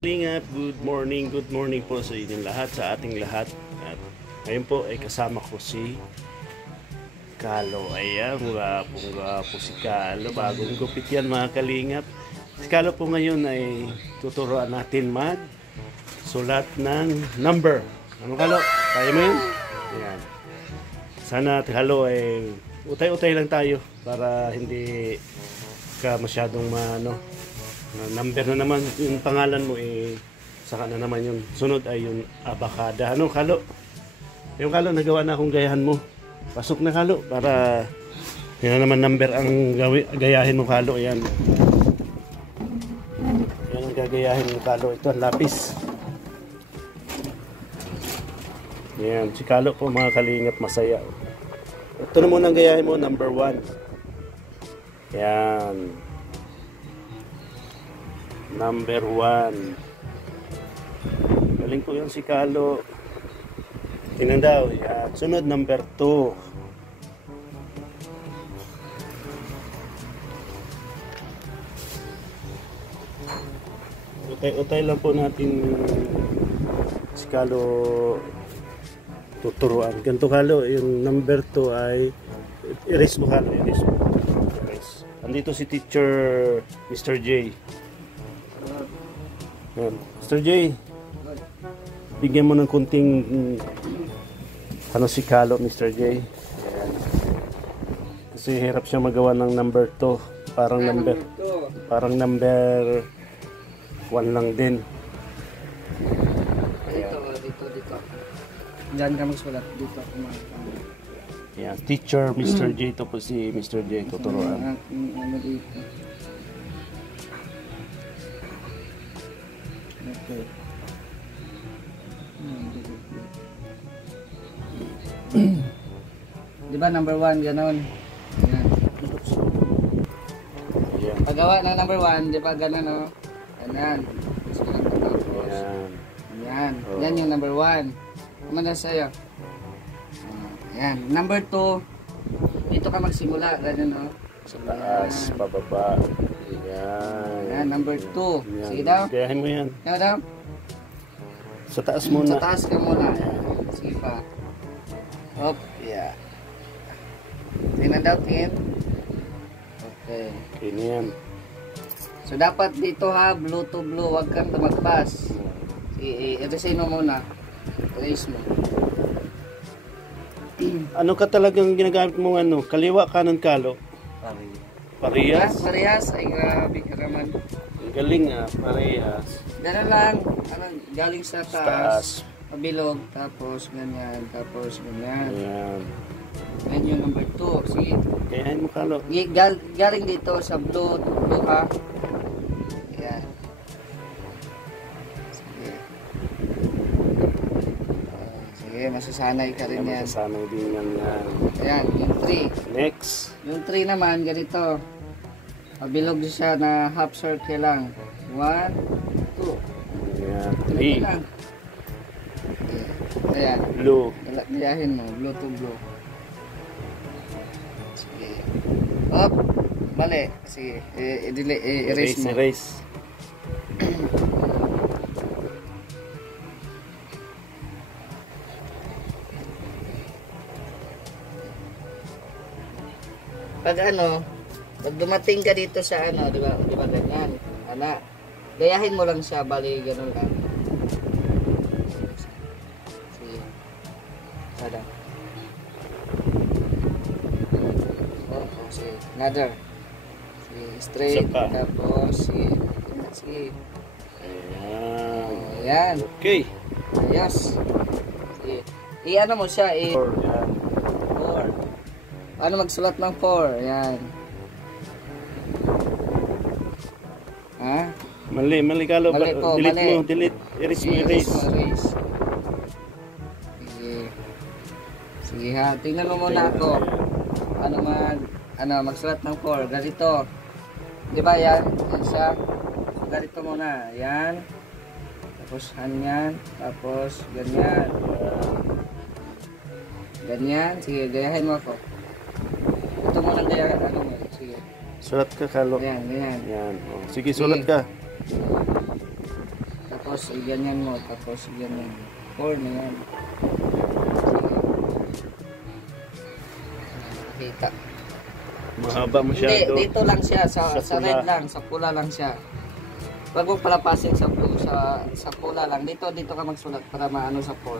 Good morning po sa inyong lahat, sa ating lahat. At ngayon po ay kasama ko si Kalo. Ayan, gwapo si Kalo. Bagong gupit yan mga kalingap. Si Kalo po ngayon ay tuturuan natin sulat ng number. Ano Kalo? Kaya mo yun? Ayan. Sana Kalo ay utay-utay lang tayo para hindi ka masyadong number na naman yung pangalan mo saka na naman yung sunod ay yung abakada. Ano Kalo? Yung Kalo, nagawa na akong gayahan mo. Pasok na Kalo para yan na naman number ang gayahin mo Kalo. Yan ang gagayahin mo Kalo. Ito ang lapis. Yan, si Kalo po mga kalingap, masaya. Ito na muna ang gayahin mo, number 1. Yan. Number 1. Galing po yung si Kalo. Tingnan daw. Yan. Sunod, number 2. Utay lang po natin si Kalo tuturuan. Ganito Kalo, yung number 2 ay erase mo Kalo. Erase mo. Erase. Andito si teacher Mr. J. Mr. J, bigyan mo ng kunting si Kalo, Mr. J. Ayan. Kasi hirap siya magawa ng number 2. Parang number 1 lang din. Dito. Diyan ka magsulat. Dito. Ayan. Teacher Mr. J. Ito po si Mr. J. Tuturuan. Okay. Diba number 1 ganon? Yan. Ayan. Paggawa ng number 1, diba ganon o? Ganon. Ayan. Yan. Oh. Yan yung number 1. Kumanda sa'yo. Yan. Number 2, dito ka magsimula. Ganon o. Sa taas, pababa. Ayan. Yan. Number 2. Ayan. Sige daw. Gayahin mo yan. Yan daw. Sa taas muna. Sa taas ka muna. Sige pa. Hop. Yeah. Tingnan daw, tingin. Okay. Okay na yan. So, dapat dito ha, blue to blue. Huwag kang tumagpas. I-erase mo muna. Erase mo. Ano ka talagang ginagamit mo kaliwa, kanan, Kalo? Parehas? Parehas. Ay, grabe ka naman. Ang galing parehas. Ganun lang. Galing sa Sa taas. taas. Pabilog. Tapos ganyan. Tapos ganyan. Ayan. Yan yung number 2. Sige. Gayahin mo Kalo. Galing dito sa blue to blue ha. Ayan. Sige. Sige, masasanay ka rin yan. Masasanay din yan. Ayan, yung 3. Next. Yung 3 naman, ganito. Pabilog siya na half circle lang. 1, 2. Ayan. 3. lang. Ayan. Blue. Gayahin mo, blue to blue. Sige. Up. Mali. Sige. Erase mo. Erase. Pag dumating ka dito sa di ba ganyan? Gayahin mo lang siya, bali ganun lang. Sige. Sada. Sige. Another. Sige, straight. Tapos, sige. Sige. Ayan. Ayan. Okay. Yes. Sige. I-ano mo siya, Ayan. 4. Ano magsulat ng 4? Ayan. Ha? Mali Kalo. Mali po, Delete mali. mo. Delete. Erase mo. Erase. Sige. Sige ha. Tingnan mo muna ako. Magsulat ng 4. Ganito. Di ba yan? Yan siya. Ganito muna. Yan. Tapos ganyan. Tapos ganyan. Ganyan. Sige, gayahin mo ako. Ito muna gayahin. Sige. Sulat ka Kalo. Ayan, ganyan. Yan. Sige, sulat ka. Tapos ganyan mo, tapos ganyan. 4 na yan. Kita. Mahaba Hindi, masyado. dito lang siya, sa Sa red pula. lang, sa pula lang siya. Wag mo palapasin sa blue, sa pula lang. Dito ka magsulat para maano sa 4.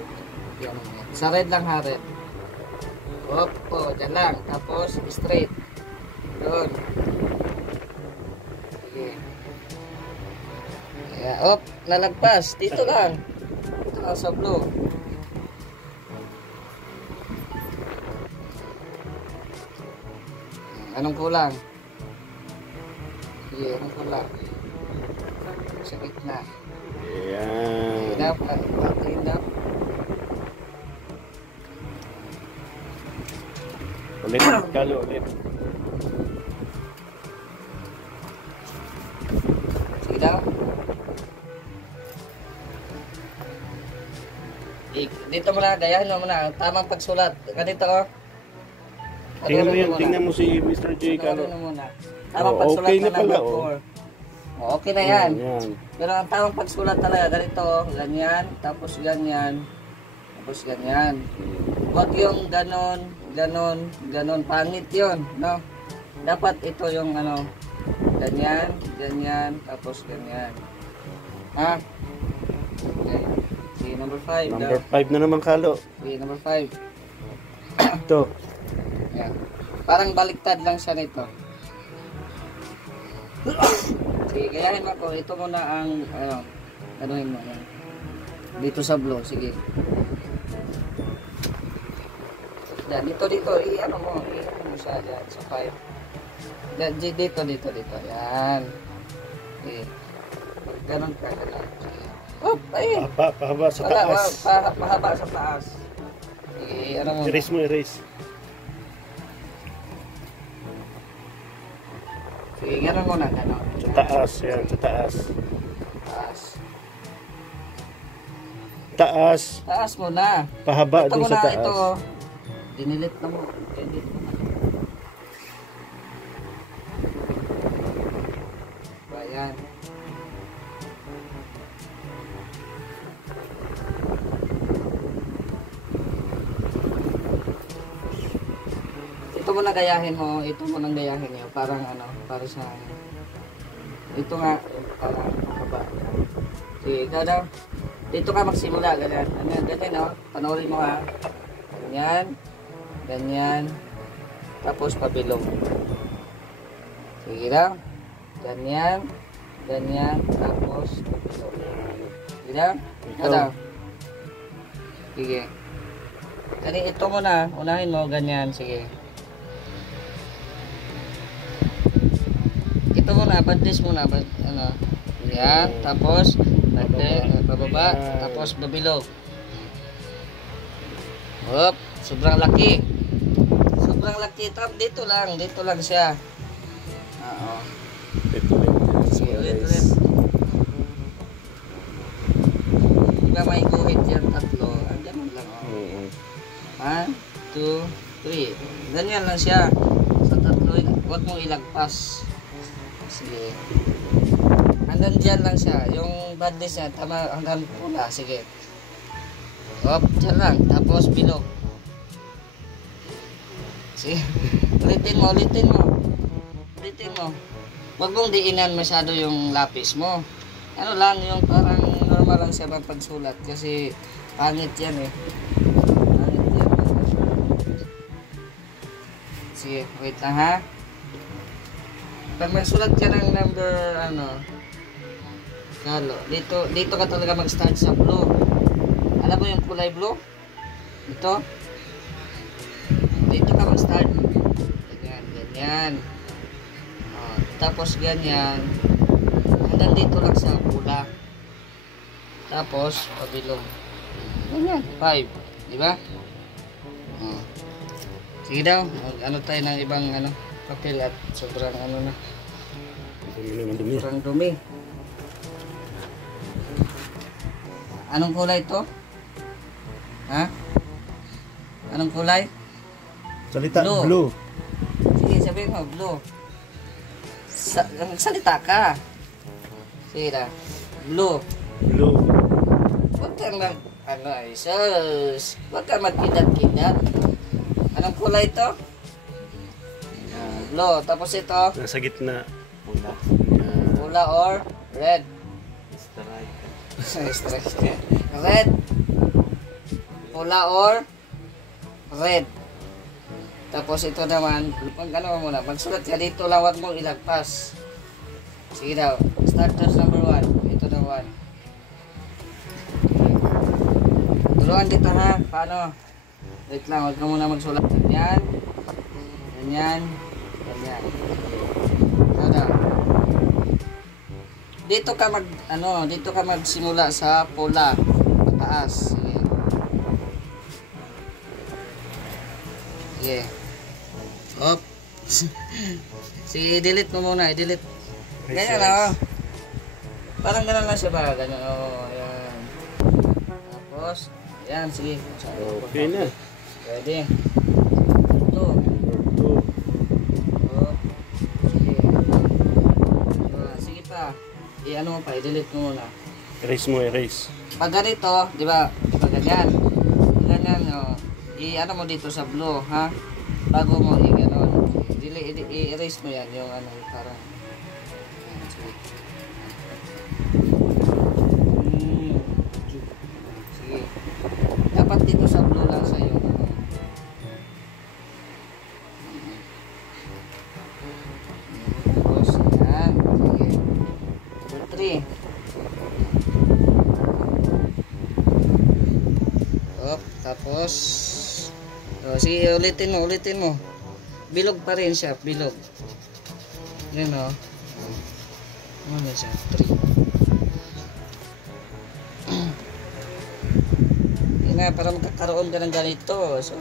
Yan. Sa red lang ha, red. Op, oh, dyan lang. Tapos, straight. Doon. Sige. Yeah, op, nalagpas. Dito lang. Dito lang sa blue. Anong kulang? Sige, anong kulang? Sa gitna. Ayan. Clean up, clean up. Ulit, Kalo, ulit. Sige daw. Dito muna, gayahin mo muna. Tamang pagsulat. Ganito oh. Tingnan mo yan, muna. tingnan mo si Mr. J. Kalo. Ano muna. Tamang Oh, pagsulat okay na na pala, number oh. 4. Oh, okay na yan. Ayan. Pero ang tamang pagsulat talaga, ganito, ganyan, tapos ganyan, tapos ganyan. Huwag yung ganon, ganon, ganon. Pangit yun, no? Dapat ito yung ano, ganyan, ganyan, tapos ganyan. Ha? Okay. Sige, number 5. Number 5 na naman, Kalo. Sige, number 5. Ito. Yan. Parang baliktad lang siya nito. Sige, gayahin mo ko. Ito muna ang, ano, anuhin mo. Yan. Dito sa blue, sige. Yan, dito, i-ano mo siya dyan, sa 5. Yan, dito. Yan. Okay. Ganon ka, ganon. Sige. Oh, ayun. Pahaba sa Wala, taas. pahaba sa taas. Sige, ano mo. Erase mo, erase. Sige, ganon muna, ganon. Sa taas, yan, sa taas. Taas. Taas. Taas mo na. Pahaba Ito din muna, sa taas. ito. Dinilit na mo. Edit mo na. Ayan. Ito mo na gayahin mo. Ito mo nang gayahin nyo. Parang ano, para sa... Ito nga, parang makaba. Sige, ikaw daw. Dito ka magsimula, ganyan. Ganyan, no? Panoorin mo ha. Ganyan. Ganyan. Tapos pabilog. Sige daw. Ganyan. Ganyan. Tapos pabilog. Sige daw. Ikaw daw. Sige. Kani ito mo na. Unahin mo. Ganyan. Sige. Ito mo na. Badis mo na. Ano. Yan. Tapos bababa. Tapos babilog. Hop. Sobrang laki. Sobrang laki. Dito lang siya. Oo. Sige, ulit. Diba may guhit yan, 3. Ang ganun lang. Oh. 1, 2, 3. Ganyan lang siya. Sa 3, huwag mong ilagpas. Sige. Hanggang dyan lang siya. Yung badness niya, tama hanggang pula. Sige. Hop, dyan lang. Tapos bilog. Sige. Ulitin mo. Huwag mong diinan masyado yung lapis mo. Ano lang, yung parang normal lang siya pagsulat. Kasi pangit yan eh. Pangit yan. Sige, wait lang ha. Pag magsulat ka ng number, Kalo, dito ka talaga mag-start sa blue. Alam mo yung kulay blue? Ito. Dito ka mag-start. Ganyan. Tapos ganyan. Hanggang dito lang sa pula. Tapos, pabilog. Ganyan. 5. Diba? Sige daw. Ano tayo ng ibang papel at sobrang na. Sobrang dumi. Anong kulay ito? Ha? Anong kulay? Salita, Blue. blue. Sige, sabihin mo, blue. Salita ka. Sige na. Blue. blue. Huwag kang ano ay sus. Huwag kang magkidat-kidat. Anong kulay ito? Blue. Tapos ito, Nasa gitna. Pula. pula or red. Strike. Stress. Red. Pula or red. Tapos ito naman, pag ano muna, magsulat ka dito lang, huwag mong ilagpas. Sige daw, starters number 1. Ito na 1. Turuan kita ha, paano? Wait lang, huwag ka muna magsulat. Ganyan. Ganyan. Ganyan. Ito daw. Dito ka dito ka magsimula sa pula. Taas. Sige. Sige. Hop. Sige, i-delete mo muna, i-delete. Ganyan na, oh. Parang ganun lang siya ba? Ganyan, oh. Ayan. Tapos, ayan, sige. Okay na. Pwede. Ito. Number 2. Hop. Sige. Sige pa. I-ano mo pa, i-delete mo muna. Erase mo, erase. Pag ganito, di ba ganyan? Ganyan, oh. I-ano mo dito sa blue, ha? Bago mo i-ganon. I-erase mo yan, yung ano, parang. Ayan, sige. Sige. Dapat dito sa blue lang sa'yo. Tapos, yan. Sige. Number 3. Tapos, oh, sige, ulitin mo. Bilog pa rin siya, bilog. Yan o. Ano na siya? 3. Yan nga, para magkakaroon ka ng ganito. So,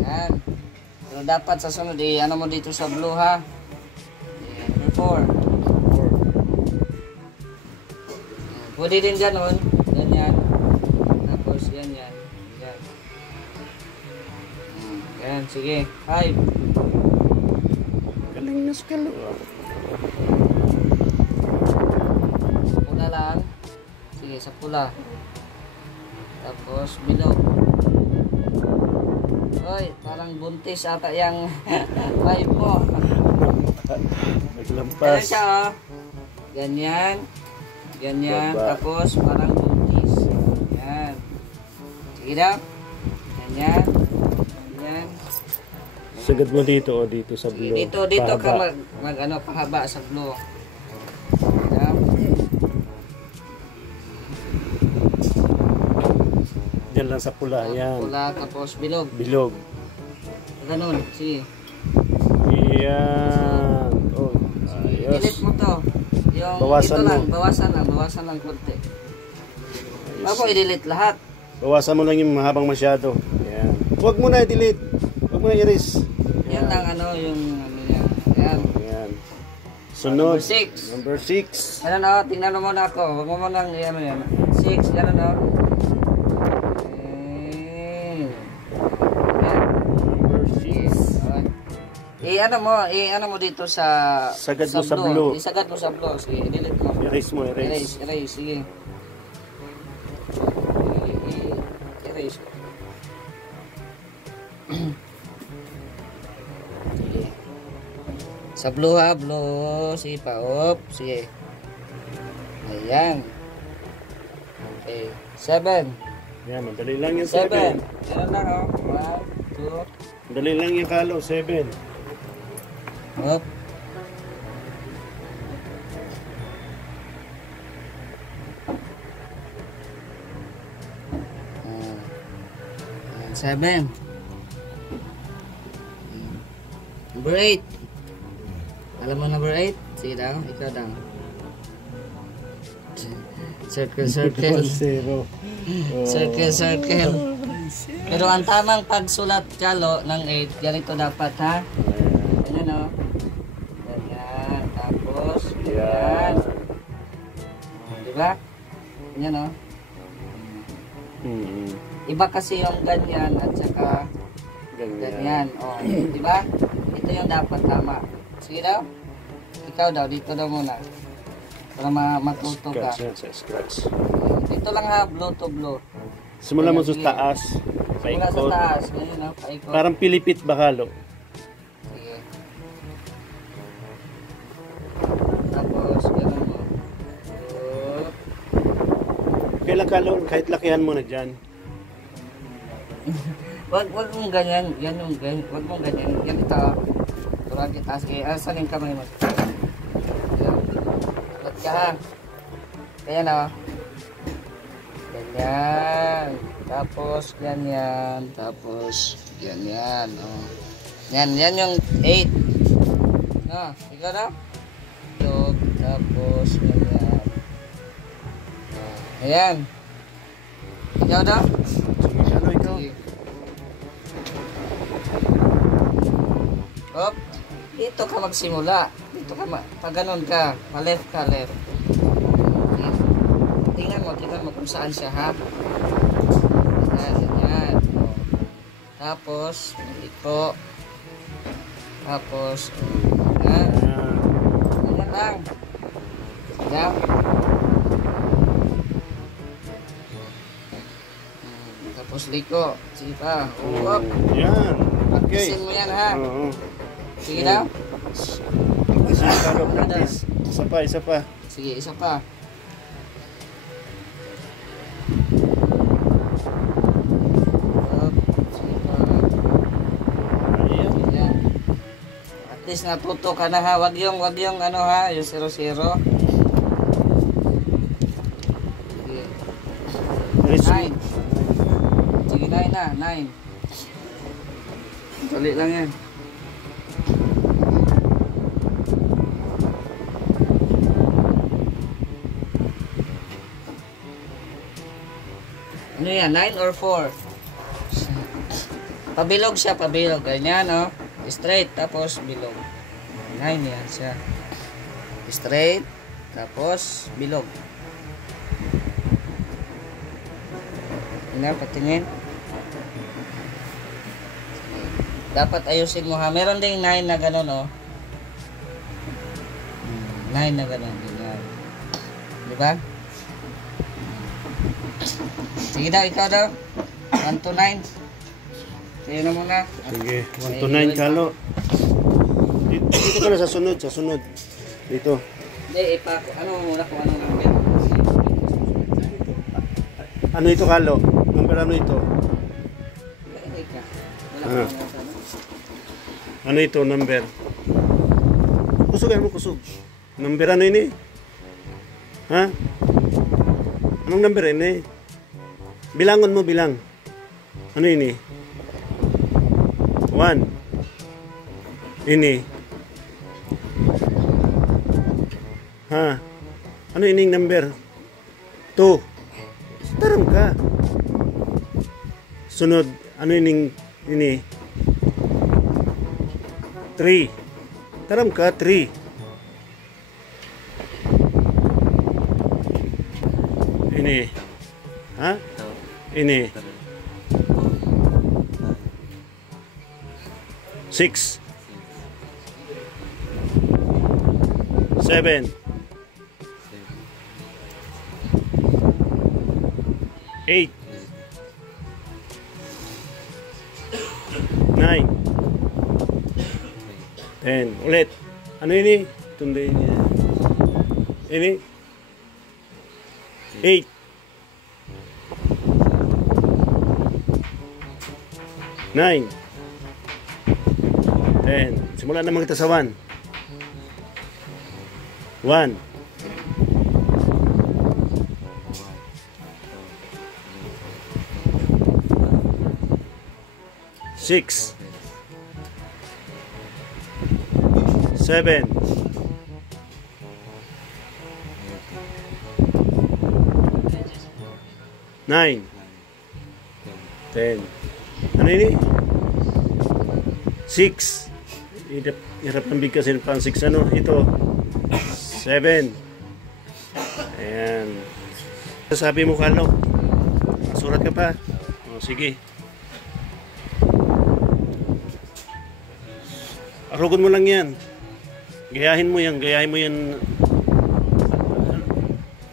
yan. Pero dapat sa sunod, ano mo dito sa blue ha. Yan, number 4. Pwede din ganon. Ganyan. Tapos yan. Yan. Yan, sige. 5. Galing na skalo. Pula lang. Sige, sa pula. Tapos bilog. Hoy, parang buntis ata yung 5 mo. Ganyan Naglampas. siya, oh. Ganyan. Ganyan. Baba. Tapos parang buntis. Yan. Sige daw. Ganyan. Ganyan. Sagad mo dito o dito sa blue. Dito ka mag pahaba sa blue. Yan. Diyan lang sa pula. Yan. Pula tapos bilog. Bilog. Ganun. Sige. Yan. Oh, ayos. Delete mo to. Yung Bawasan ito lang, mo. bawasan lang konti. Bago i-delete lahat. Bawasan mo lang yung mahabang masyado. Yan. Huwag mo na i-delete. Huwag mo na i-erase. Yan lang yung ano niya. Ayan. Yan. Sunod. Number 6. Number 6. Ano na, tingnan mo muna ako. Huwag mo muna ano yan. 6, gano'n na. Number 6. I-ano mo dito sa Sagad mo sa blue. Isagad mo sa blue. Sige, i-delete mo. Erase mo, erase. Erase, sige. Erase. Sige. Sa blue ha, blue. Sige pa, op. Sige. Ayan. Okay. 7. Yan, madali lang yung 7. 7. Meron lang, oh. 1, 2. Madali lang yung kalo, 7. Op. Ah, 7. Number 8. Alam mo number 8? Sige daw, ikaw daw. Circle. Zero. Circle. Pero ang tamang pagsulat kalo ng 8, ganito dapat ha. Ayan o. Ganyan. Tapos, ganyan. Diba? Ganyan o. Iba kasi yung ganyan at saka ganyan. O, diba? Ito yung dapat tama. Sige daw. ikaw daw, dito daw muna. Para matuto ka. Scratch yan, sa scratch. Dito lang ha, blow to blow. Simula mo sa Sige. taas. Simula sa Paikot. taas. Ayun ha, paikot. Parang pilipit ba kalo? Sige. Tapos, ganun mo. Up. Kailan kalo, kahit lakihan mo na dyan. Wag mong ganyan. Yan yung ganyan. Wag mong ganyan. Yan ito. Turang kita. Sige, saan yung kamay mo? Alat ka ha. Kaya na. Ganyan. Tapos, ganyan. Tapos, ganyan. Oh. Yan yung 8. No, ikaw na. Ito. Tapos, ganyan. Ayan. Ikaw na. Sige, kalo ikaw. Sige. Hop. Dito ka magsimula. Dito ka pag ganun ka, pa-left ka, left. Okay. Tingnan mo kung saan siya, ha? Yan. O. Tapos, liko. Tapos, yan. Yan lang. Yan. Tapos liko. Sige pa. Hop. Yan. Okay. Practicein mo yan, ha? Oo. Sige na. Sige, kalo, practice. Isa pa. Sige, isa pa. Up, sige pa. Ayan. Ganyan. At least natuto ka na ha. Wag yung ano ha, yung 0-0. Sige. Diretso. 9. Sige, 9 na. 9. Dali lang yan. Ano yan? 9 or 4? Pabilog siya, pabilog. Ganyan, oh. Straight, tapos bilog. 9 yan siya. Straight, tapos bilog. Yan, patingin. Dapat ayusin mo ha. Meron ding 9 na gano'n, oh. 9 na gano'n. Ganyan. Diba? Sige daw, ikaw daw. 1 to 9. Sige na muna. Sige, 1 to 9 kalo. Dito ka na sa sunod. Dito. Hindi, ano muna kung ano number. Ano ito kalo? Number ano ito? Hindi ka. Wala Ah. ka muna. Ano ito number? Kusog. Number ano ini? Ha? Anong number ini? Bilangon mo, bilang. Ano ini? 1. Ini. Ha? Ano ining number? 2. Taram ka. Sunod. Ano ining ini? 3. Taram ka, 3. Ini. Ha? Ini. 6. 7. 8. 9. 10. Ulit. Ano ini? Tunday niya. Ini. 8. 9. 10. Simula naman kita sa 1. 1. 6. 7. 9. 10. Ano ini? 6. Hirap ng bigkasin pang 6 ano? Ito. 7. Ayan. Sabi mo, Carlo. Surat ka pa. O, sige. Arugon mo lang yan. Gayahin mo yan, gayahin mo yan.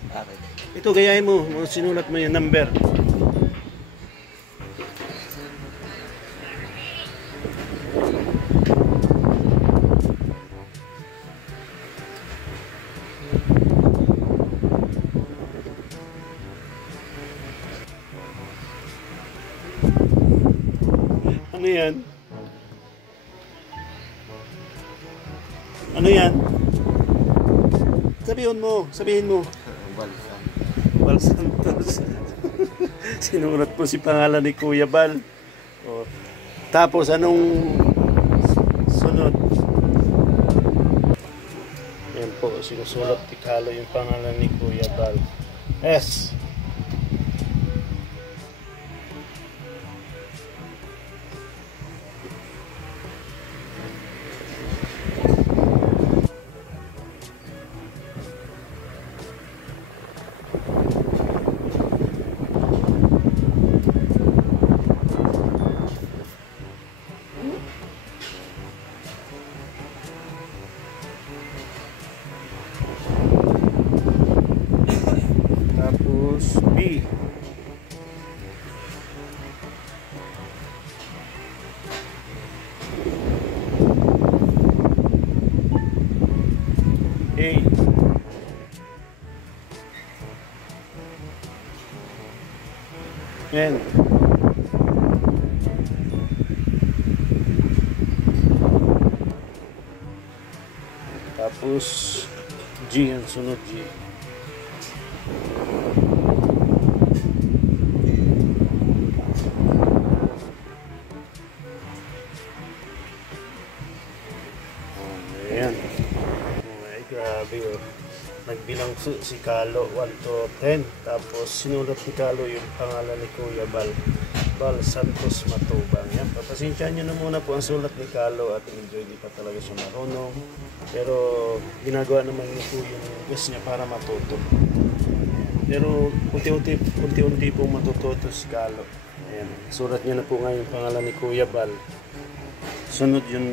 Bakit? Ito, gayahin mo. Sinulat mo yung number. Ano yan? Ano yan? Sabihin mo. Balsan. Bal Santos. Sinulat po si pangalan ni Kuya Bal. O, tapos anong sunod? Yan po, sinusulat ni Kalo yung pangalan ni Kuya Bal. S. Tapos B. A. N. Tapos G ang sunod, G. Ayan. Ay, grabe oh. Nagbilang si Kalo 1 to 10. Tapos sinulat ni Kalo yung pangalan ni Kuya Bal. Bal Santos Matubang. Yan. Papasensyahan nyo na muna po ang sulat ni Kalo at enjoy, di pa talaga siya marunong. Pero ginagawa naman niya po yung best niya para matuto. Pero unti-unti po matututo si Kalo. Ayan. Sulat niya na po ngayon yung pangalan ni Kuya Bal. Sunod yung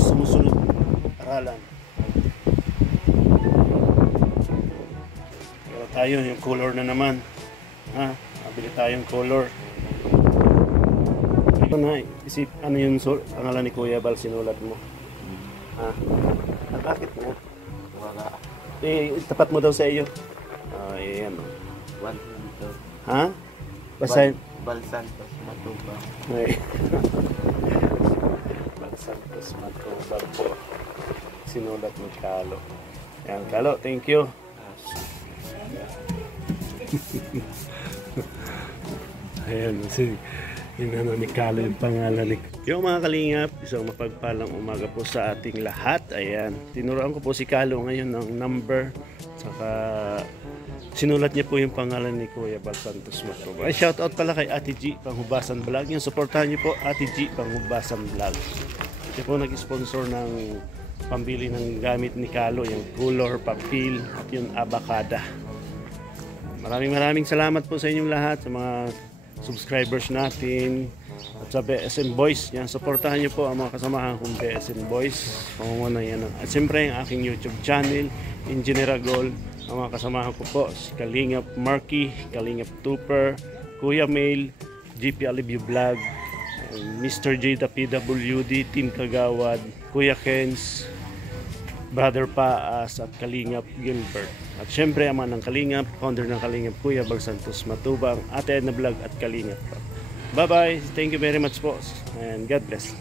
sumusunod aralan. Pero tayo yung color na naman. Ha? Mabili tayong color. Ito na, isip ano yung pangalan ni Kuya Bal sinulat mo? Ha? At bakit mo? Wala. Tapat mo daw sa iyo. Ayan. One dito. Ha? Basta Bal Santos Matubang. ay. Bal Santos Matubang po. Sinulat ni Kalo. Yan, Kalo, thank you. Ayan, yung ni Kalo yung pangalan ni yung mga kalingap, isang mapagpalang umaga po sa ating lahat. Ayan, tinuruan ko po si Kalo ngayon ng number, saka sinulat niya po yung pangalan ni Kuya Bal Santos Matubang. Ay, shoutout pala kay Ate G Panghubasan Vlog. Yung supportahan niyo po Ate G Panghubasan Vlog. Siya po nag-sponsor ng pambili ng gamit ni Kalo, yung color, papel at yung abakada. Maraming salamat po sa inyong lahat, sa mga subscribers natin at sa BSM Boys. Yan, supportahan niyo po ang mga kasamahan kong BSM Boys. Pangunguna yan. At siyempre ang aking YouTube channel, Engineer Agol. Ang mga kasamahan ko po, si Kalingap Marky, Kalingap Tupper, Kuya Mail, GP Alibio Vlog, Mr. J the PWD, Team Kagawad, Kuya Kens, Brother Paas at Kalingap Gilbert. At syempre ama ng Kalingap, founder ng Kalingap Kuya Bal Santos Matubang, Ate Edna Vlog at Kalingap. Bye bye, thank you very much po and God bless.